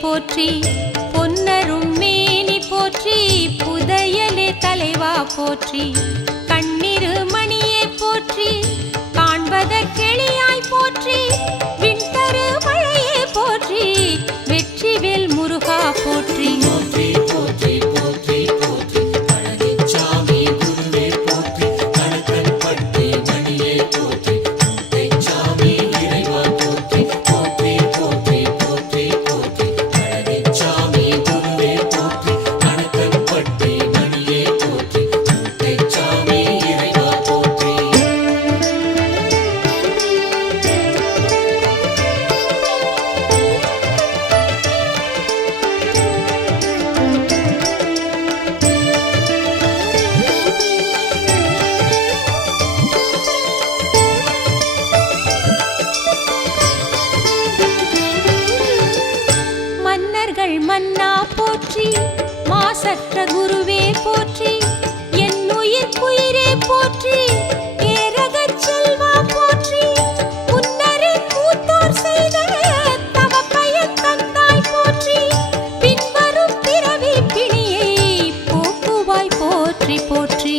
போற்றி, பொன்னரும் மேனி போற்றி, புதையலே தலைவா போற்றி, கண்ணிரு மணியே போற்றி, காண்பதற்கெளியாய் போற்றி, விண்தரு மழையே போற்றி, வெற்றிவேல் முருகா போற்றி. மன்னா போற்றி, மாசற்ற குருவே போற்றி, என்னுயிர் குயிரே போற்றி, ஏரகச் செல்வா போற்றி, முன்னரின் மூத்தோர் செய்த தவப்பயன் தந்தாய் போற்றி, பின்வரும் பிறவி பிணியை போக்குவாய் போற்றி போற்றி.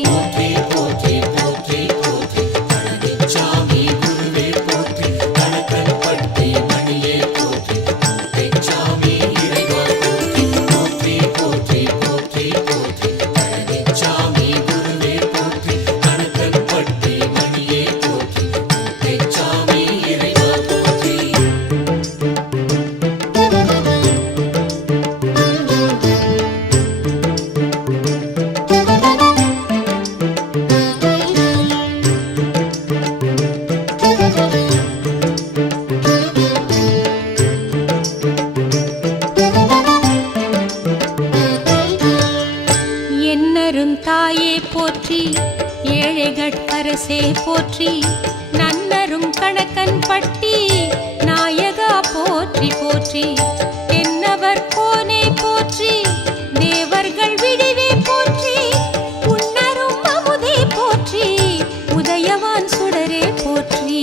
தாயே போற்றி, ஏழைகட்கரசே போற்றி, நன்னரும் கணக்கன் பட்டி நாயகா போற்றி போற்றி, தென்னவர் கோனே போற்றி, தேவர்கள் விடிவே போற்றி, உன்னரும் அமுதே போற்றி, உதயவான் சுடரே போற்றி.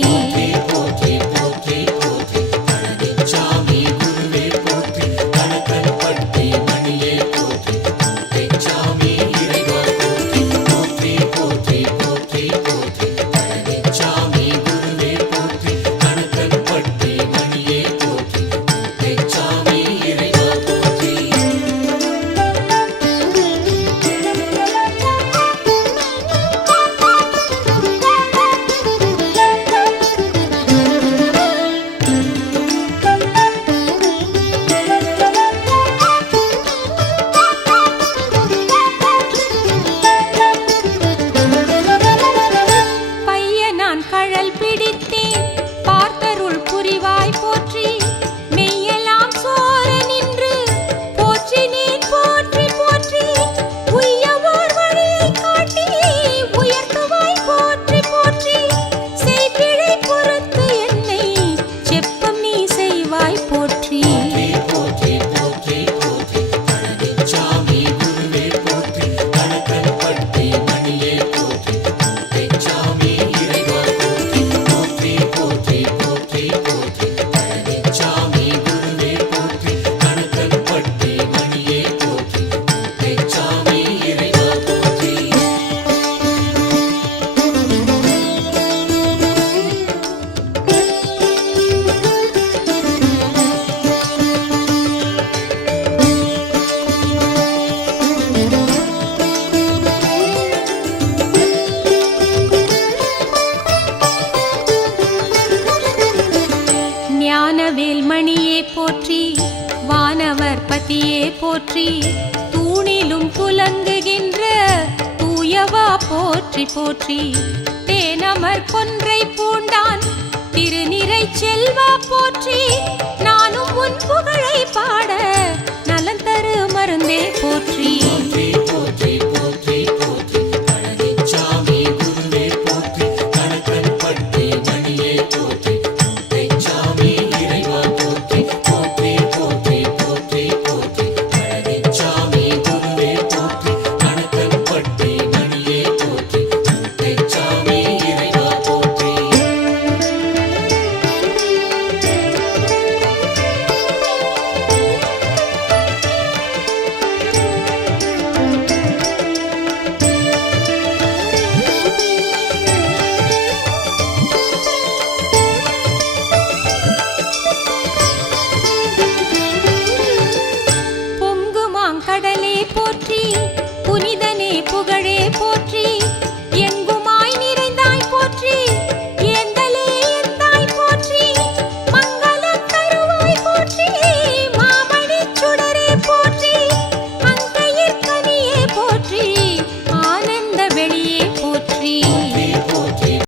ஞானவேல்மணியே போற்றி, வானவர் பதியே போற்றி, தூணிலும் துலங்குகின்ற தூயவா போற்றி போற்றி, தேனமர் கொன்றை பூண்டான் திருநிறை செல்வா போற்றி, நானும் உன் புகழை பாட நலன் தரு மருந்தே போற்றி. புகழே